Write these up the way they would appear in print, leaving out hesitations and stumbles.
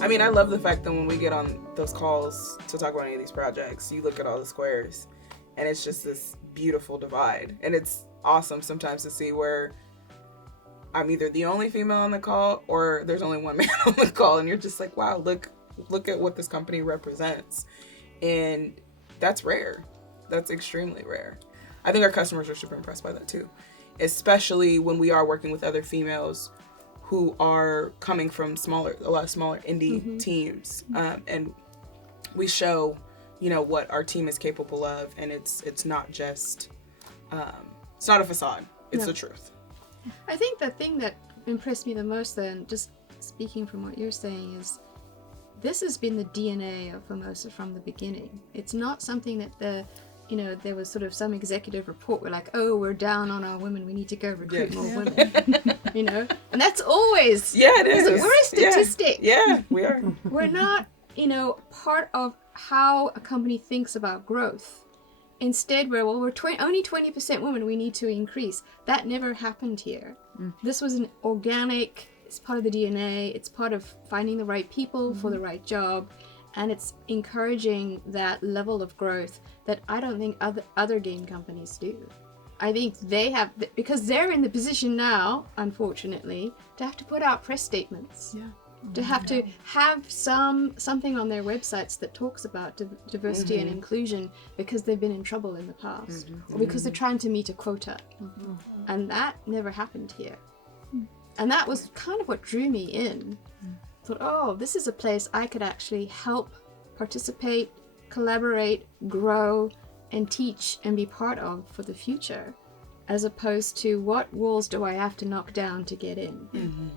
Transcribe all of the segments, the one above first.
I mean, I love the fact that when we get on those calls to talk about any of these projects, you look at all the squares and it's just this beautiful divide. And it's awesome sometimes to see where I'm either the only female on the call or there's only one man on the call, and you're just like, wow, look at what this company represents. And that's rare. That's extremely rare. I think our customers are super impressed by that too, especially when we are working with other females who are coming from a lot of smaller indie teams, and we show, what our team is capable of, and it's not just, it's not a facade. It's the truth. I think the thing that impressed me the most, then, just speaking from what you're saying, is this has been the DNA of Formosa from the beginning. It's not something that there was sort of some executive report where like, oh, we're down on our women, we need to go recruit more women, and that's always, it is. We're a statistic. Yeah, we are. We're not, part of how a company thinks about growth. Instead, we're only 20% women, we need to increase. That never happened here. This was an organic, it's part of the DNA, it's part of finding the right people for the right job, and it's encouraging that level of growth that I don't think other game companies do. I think they have, because they're in the position now, unfortunately, to have to put out press statements. Yeah. To have to have something on their websites that talks about diversity and inclusion because they've been in trouble in the past, or because they're trying to meet a quota. And that never happened here. And that was kind of what drew me in. Thought, oh, this is a place I could actually help participate, collaborate, grow, and teach and be part of for the future, as opposed to what walls do I have to knock down to get in.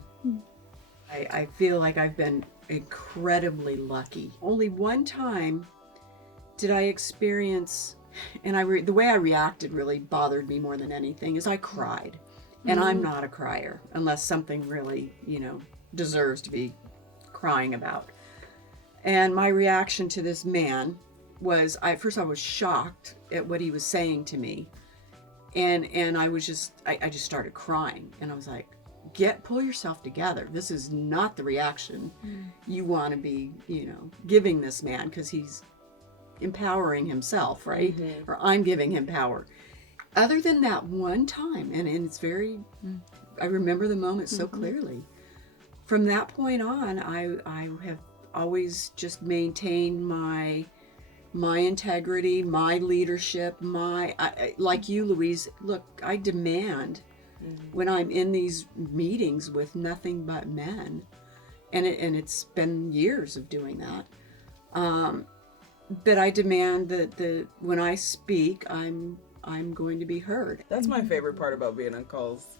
I feel like I've been incredibly lucky. Only one time did I experience, and the way I reacted really bothered me more than anything, is I cried. And I'm not a crier unless something really, deserves to be crying about. And my reaction to this man was, first I was shocked at what he was saying to me. And I was just, I just started crying. And I was like, pull yourself together. This is not the reaction you want to be, giving this man, because he's empowering himself, right? Or I'm giving him power. Other than that one time, and it's very, I remember the moment so clearly. From that point on, I have always just maintained my integrity, my leadership, like you, Louise, look, I demand when I'm in these meetings with nothing but men, and it's been years of doing that, that I demand that when I speak, I'm going to be heard. That's my favorite part about being on calls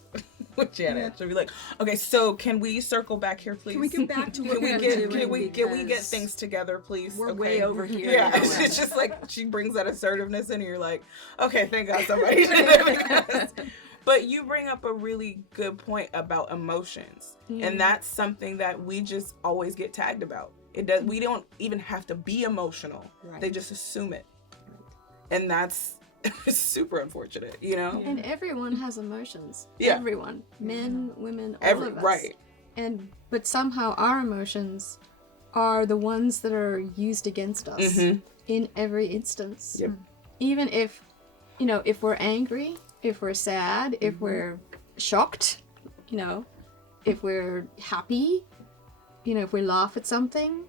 with Janet. She'll be like, okay, so can we circle back here, please? Can we get back to what Can we get things together, please? We're way over here. Yeah, it's just like she brings that assertiveness in, and you're like, okay, thank God somebody did it. But you bring up a really good point about emotions, and that's something that we just always get tagged about. We don't even have to be emotional. Right. They just assume it, and that's super unfortunate, And everyone has emotions. Yeah. Everyone, men, women, all of us. Right. But somehow our emotions are the ones that are used against us in every instance. Yep. Even if we're angry, if we're sad, if we're shocked, if we're happy, if we laugh at something,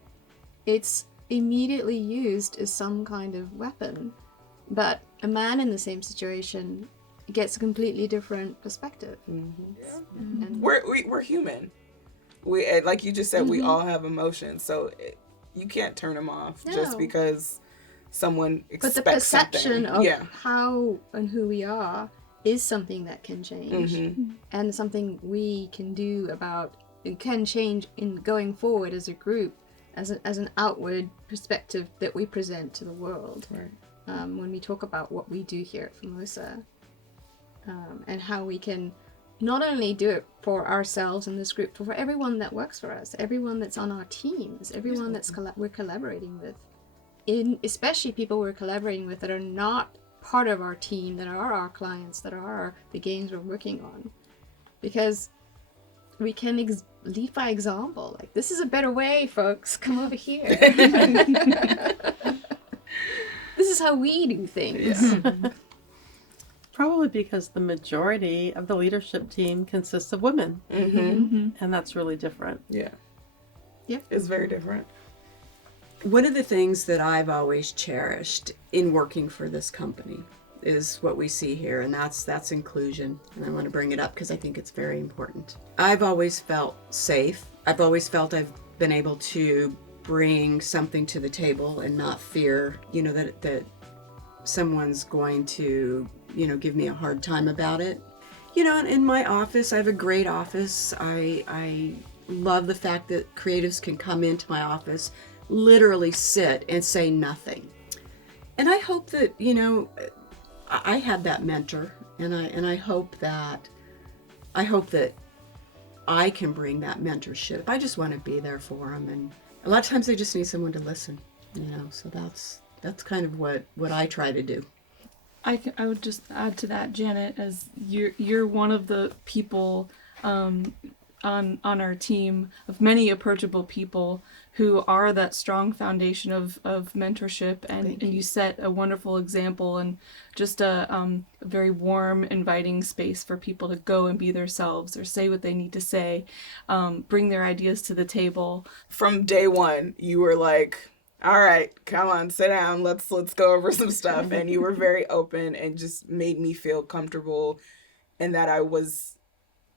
it's immediately used as some kind of weapon. But a man in the same situation gets a completely different perspective. And We're human. We, like you just said, we all have emotions, so you can't turn them off just because someone expects But the perception something. of how and who we are is something that can change, and something we can do about it can change in going forward as a group, as an outward perspective that we present to the world. Right. When we talk about what we do here at Formosa, and how we can not only do it for ourselves in this group, but for everyone that works for us, everyone that's on our teams, everyone that's we're collaborating with, especially people we're collaborating with that are not part of our team, that are our clients, that are the games we're working on, because we can lead by example. Like, this is a better way, folks. Come over here. This is how we do things. Yeah. Probably because the majority of the leadership team consists of women. And that's really different. Yeah. Yeah. It's very different. One of the things that I've always cherished in working for this company is what we see here, and that's inclusion. And I want to bring it up because I think it's very important. I've always felt safe. I've always felt I've been able to bring something to the table and not fear, that someone's going to, give me a hard time about it. In my office, I have a great office. I love the fact that creatives can come into my office, literally sit and say nothing. And I hope that, I had that mentor, and I hope that I can bring that mentorship. I just want to be there for them, and a lot of times they just need someone to listen, so that's kind of what I try to do. I would just add to that, Janet, as you're one of the people on our team of many approachable people who are that strong foundation of mentorship, and you set a wonderful example and just a very warm, inviting space for people to go and be themselves or say what they need to say, bring their ideas to the table. From day one, you were like, all right, come on, sit down. Let's go over some stuff. And you were very open and just made me feel comfortable and that I was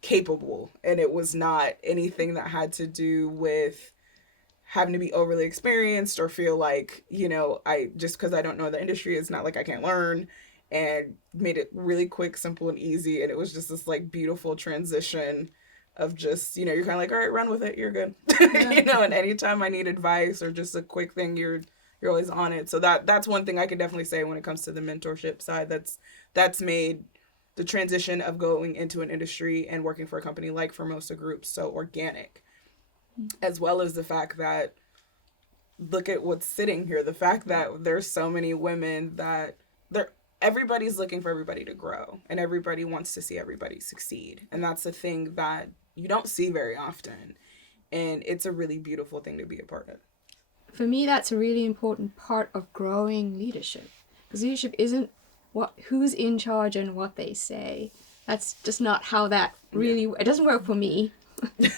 capable. And it was not anything that had to do with having to be overly experienced or feel like, I just because I don't know the industry, it's not like I can't learn. And made it really quick, simple, and easy. And it was just this like beautiful transition of just, you're kind of like, all right, run with it. You're good. And anytime I need advice or just a quick thing, you're always on it. So that's one thing I could definitely say when it comes to the mentorship side. That's made the transition of going into an industry and working for a company like Formosa Group so organic, as well as the fact that look at what's sitting here. The fact that there's so many women that everybody's looking for everybody to grow and everybody wants to see everybody succeed. And that's a thing that you don't see very often. And it's a really beautiful thing to be a part of. For me, that's a really important part of growing leadership. Because leadership isn't who's in charge and what they say. That's just not how that really... It doesn't work for me,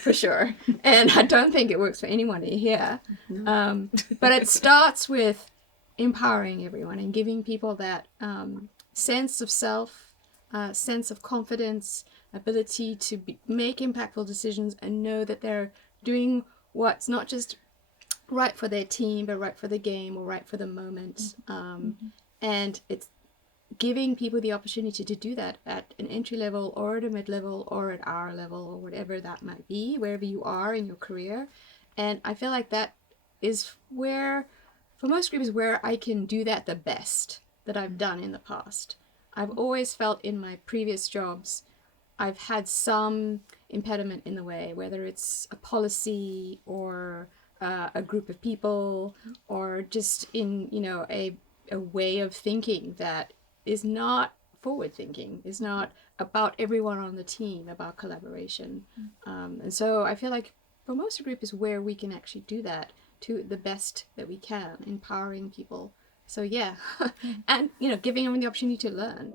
for sure. And I don't think it works for anyone here. But it starts with empowering everyone and giving people that sense of self, sense of confidence, ability to make impactful decisions and know that they're doing what's not just right for their team, but right for the game or right for the moment. And it's giving people the opportunity to do that at an entry level or at a mid-level or at our level or whatever that might be, wherever you are in your career. And I feel like that is where... Formosa Group is where I can do that the best that I've done in the past. I've always felt in my previous jobs, I've had some impediment in the way, whether it's a policy or a group of people or just in, a way of thinking that is not forward thinking, is not about everyone on the team, about collaboration. And so I feel like Formosa Group is where we can actually do that to the best that we can, empowering people. So yeah, and giving them the opportunity to learn.